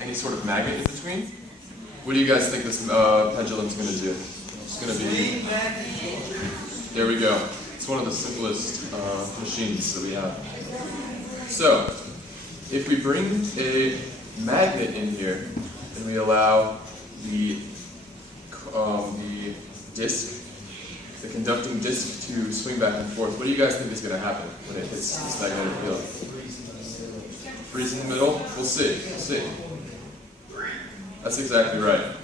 any sort of magnet in between, what do you guys think this pendulum's going to do? It's going to be, there we go. It's one of the simplest machines that we have. So, if we bring a magnet in here and we allow the disc, the conducting disc, to swing back and forth, what do you guys think is going to happen when it hits this magnetic field? Freeze in the middle? We'll see. We'll see. That's exactly right.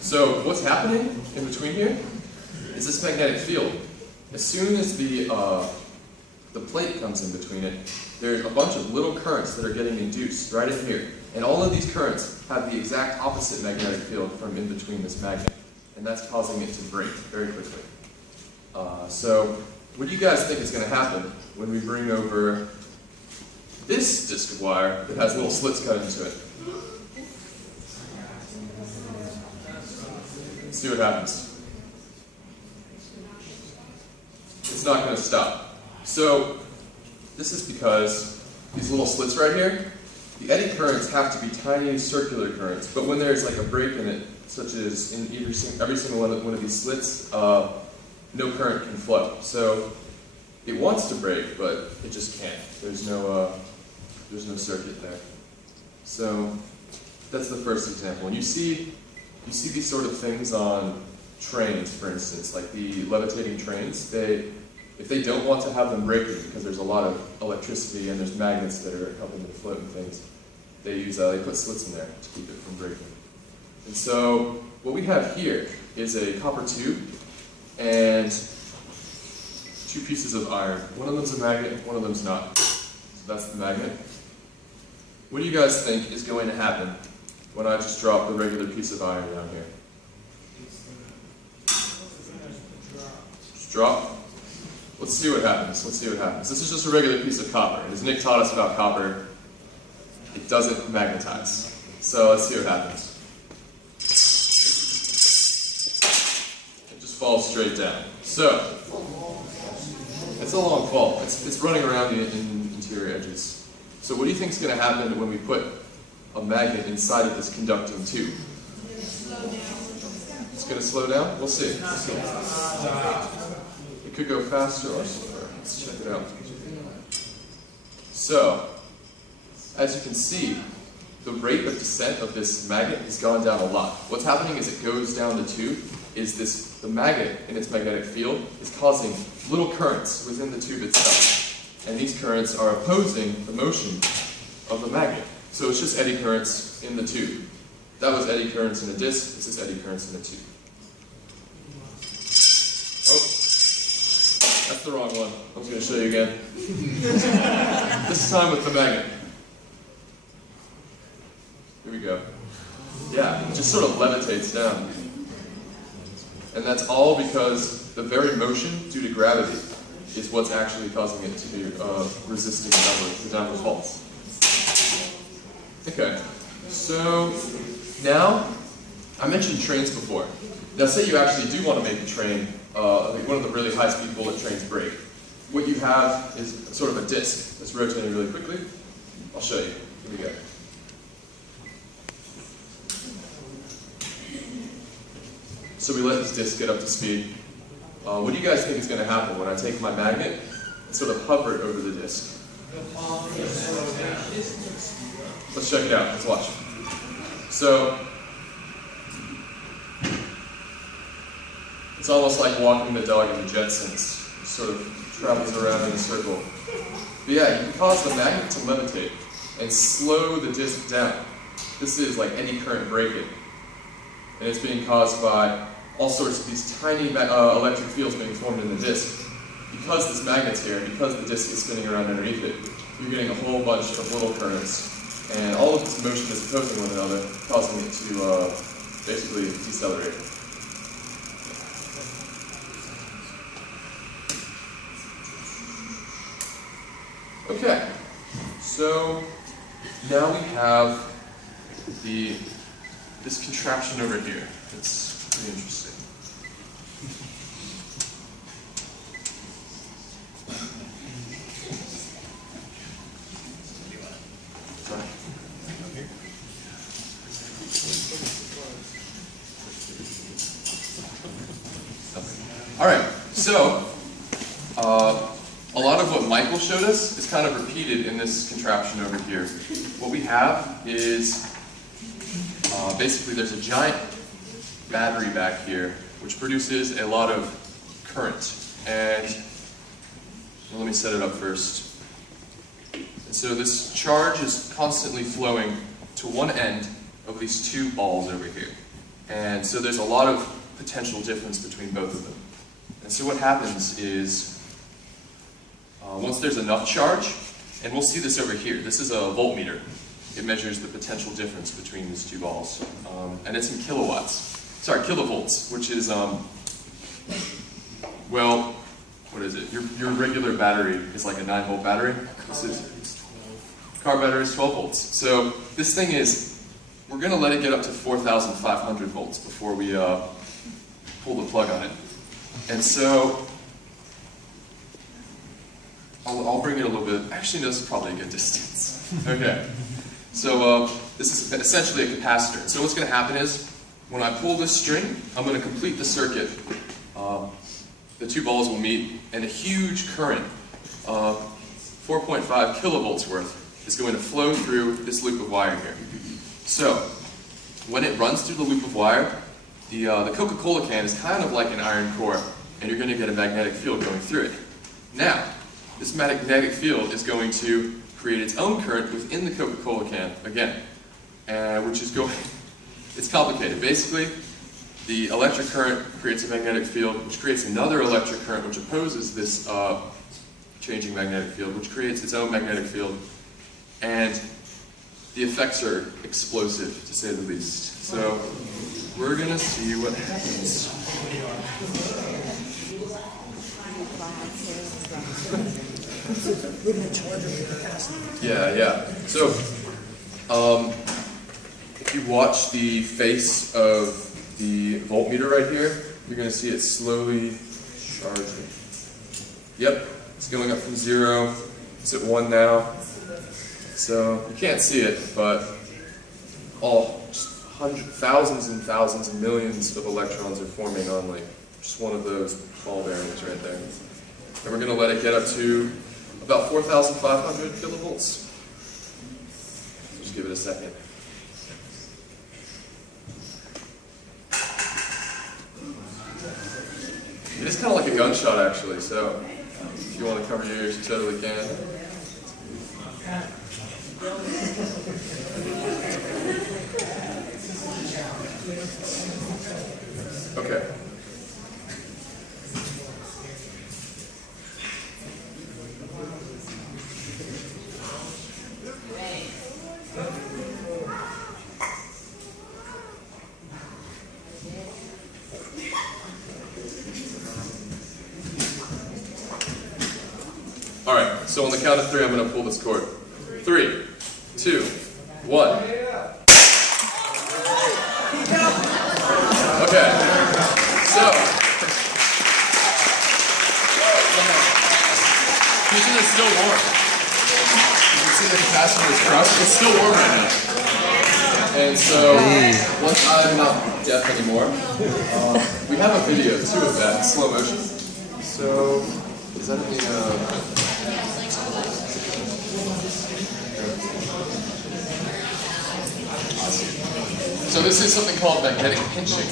So what's happening in between here is this magnetic field. As soon as the plate comes in between it, there's a bunch of little currents that are getting induced right in here. And all of these currents have the exact opposite magnetic field from in between this magnet. And that's causing it to break very quickly. So what do you guys think is going to happen when we bring over this disc of wire that has little slits cut into it? Let's see what happens. It's not going to stop. So this is because these little slits right here, the eddy currents have to be tiny circular currents, but when there's like a break in it, such as in every single one of these slits, no current can flow. So it wants to break, but it just can't. There's no circuit there. So that's the first example. And you see these sort of things on trains, for instance, like the levitating trains. If they don't want to have them breaking because there's a lot of electricity and there's magnets that are helping them float and things, they put slits in there to keep it from breaking. And so what we have here is a copper tube and two pieces of iron. One of them's a magnet, one of them's not. So that's the magnet. What do you guys think is going to happen when I just drop the regular piece of iron down here? Just drop. Let's see what happens. Let's see what happens. This is just a regular piece of copper. And as Nick taught us about copper, it doesn't magnetize. So let's see what happens. It just falls straight down. So it's a long fall. It's running around the interior edges. So what do you think is going to happen when we put a magnet inside of this conducting tube? It's going to slow down? We'll see. We'll see. It could go faster or slower. Let's check it out. So, as you can see, the rate of descent of this magnet has gone down a lot. What's happening as it goes down the tube is the magnet in its magnetic field is causing little currents within the tube itself. And these currents are opposing the motion of the magnet. So it's just eddy currents in the tube. That was eddy currents in a disc. This is eddy currents in a tube. Oh, that's the wrong one. I was going to show you again. This time with the magnet. Here we go. Yeah, it just sort of levitates down. And that's all because the very motion due to gravity is what's actually causing it to be resisting the downward pulse. Okay, so now, I mentioned trains before. Now say you actually do want to make a train, like one of the really high-speed bullet trains break. What you have is sort of a disc that's rotating really quickly. I'll show you. Here we go. So we let this disc get up to speed. What do you guys think is going to happen when I take my magnet and sort of hover it over the disc? Let's check it out. Let's watch. So it's almost like walking the dog in the Jetsons. It sort of travels around in a circle. But yeah, you can cause the magnet to levitate and slow the disc down. This is like any current breaking. And it's being caused by all sorts of these tiny electric fields being formed in the disc. Because this magnet's here, because the disc is spinning around underneath it, you're getting a whole bunch of little currents. And all of this motion is opposing one another, causing it to basically decelerate. Okay, so now we have this contraption over here. It's pretty interesting. All right, so a lot of what Michael showed us is kind of repeated in this contraption over here. What we have is basically there's a giant battery back here which produces a lot of current. And let me set it up first. And so this charge is constantly flowing to one end of these two balls over here. And so there's a lot of potential difference between both of them. And so what happens is, once there's enough charge, and we'll see this over here, this is a voltmeter. It measures the potential difference between these two balls. And it's in kilovolts, which is, well, what is it? Your regular battery is like a 9-volt battery. Car battery is 12 volts. So this thing is, we're going to let it get up to 4,500 volts before we pull the plug on it. And so, I'll bring it a little bit. Actually, no, this is probably a good distance. Okay. So this is essentially a capacitor. So what's going to happen is, when I pull this string, I'm going to complete the circuit. The two balls will meet, and a huge current, 4.5 kilovolts worth, is going to flow through this loop of wire here. So, when it runs through the loop of wire, the Coca-Cola can is kind of like an iron core, and you're going to get a magnetic field going through it. Now, this magnetic field is going to create its own current within the Coca-Cola can, again, which is going, it's complicated. Basically, the electric current creates a magnetic field, which creates another electric current, which opposes this changing magnetic field, which creates its own magnetic field, and the effects are explosive, to say the least. So, we're going to see what happens. Yeah. So, if you watch the face of the voltmeter right here, you're going to see it slowly charging. Yep, it's going up from 0. It's at 1 now. So, you can't see it, but thousands and thousands and millions of electrons are forming on like just one of those ball bearings right there. And we're going to let it get up to about 4,500 kilovolts. Just give it a second. It is kind of like a gunshot actually, so if you want to cover your ears, you totally can. Okay. All right, so on the count of 3, I'm going to pull this cord. 3, 2, 1. Okay, so, this is still warm. You can see the capacitor is crushed. It's still warm right now. And so, once I'm not deaf anymore, we have a video too of that in slow motion. So, does that mean so this is something called magnetic pinching.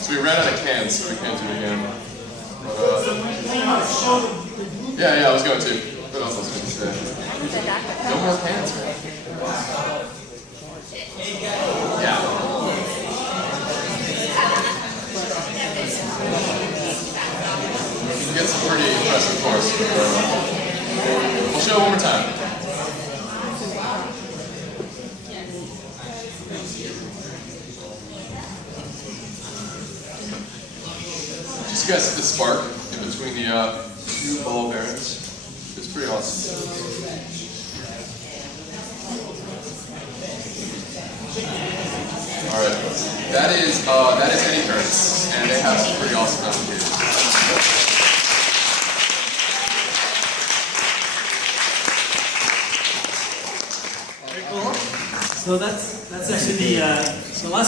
So we ran out of cans, so we can't do it again. Yeah, I was going to. What else was I going to say? No more cans, man. Yeah. You get some pretty impressive parts. We'll show it one more time. Just you guys see the spark in between the two ball bearings? It's pretty awesome. Alright, that is Eddy currents, and they have some pretty awesome applications. Very cool. So that's actually the so last